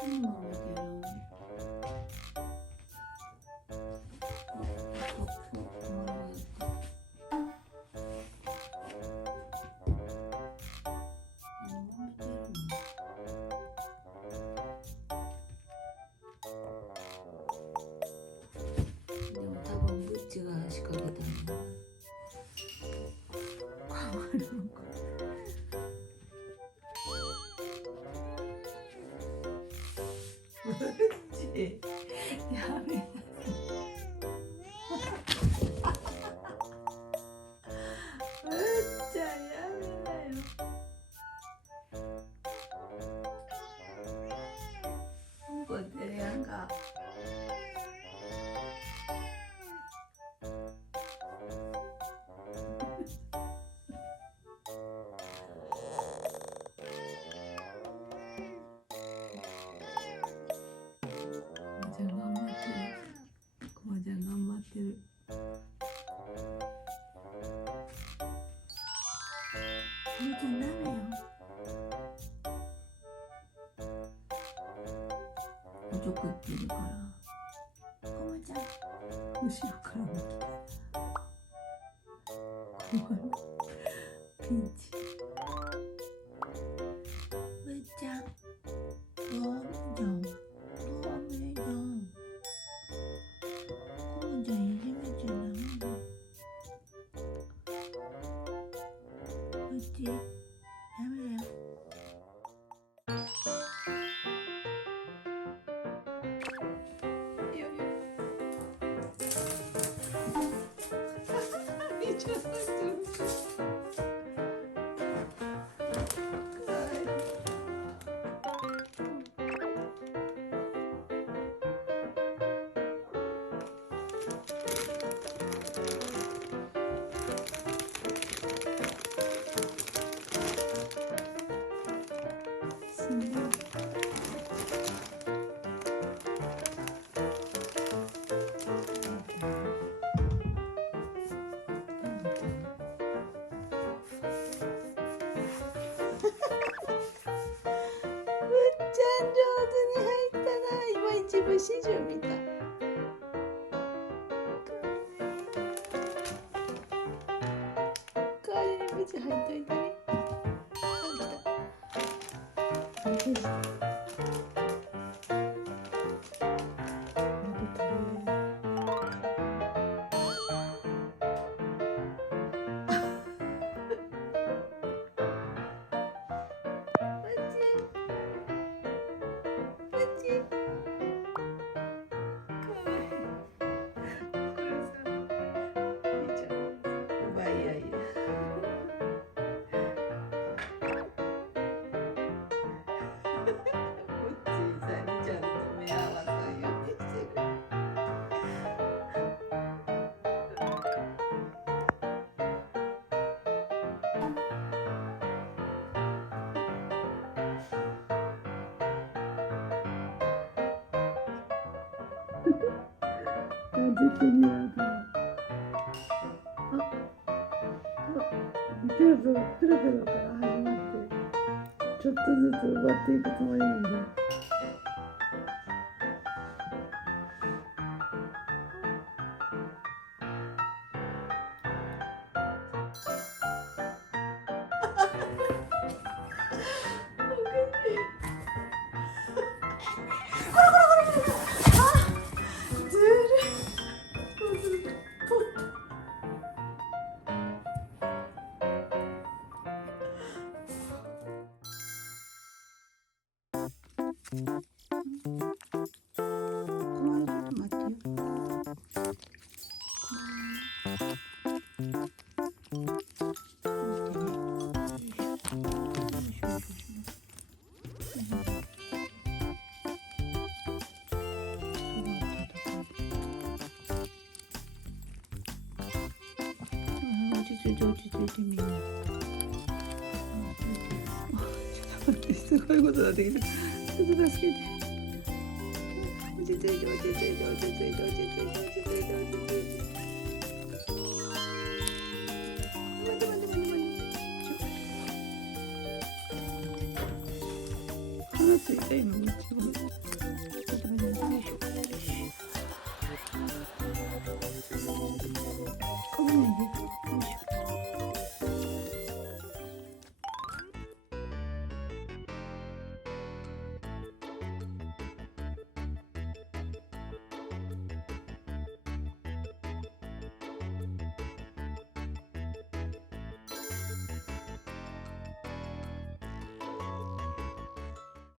やめなさい。ぶっちゃんやめなよ。怒ってるやんか。おちょくってるからコマちゃん後ろからも来たピンチぶっちゃんダメじゃんダメじゃんコマちゃんいじめちゃダメだぶっちダメだよ一部始終見た。代わりに無事入っといてね。絶対にやると思う。リチャードペロペロから始まってちょっとずつ奪っていくつもりなんで。落ち着いてみんな。ちょっと待って、すごいことだってきた。ちょっと助けて。落ち着いて、落ち着いて、落ち着いて、落ち着いて、落ち着いて、落ち着いて、落ち着いて。待って待って待って待って。鼻ついて。たいの一番。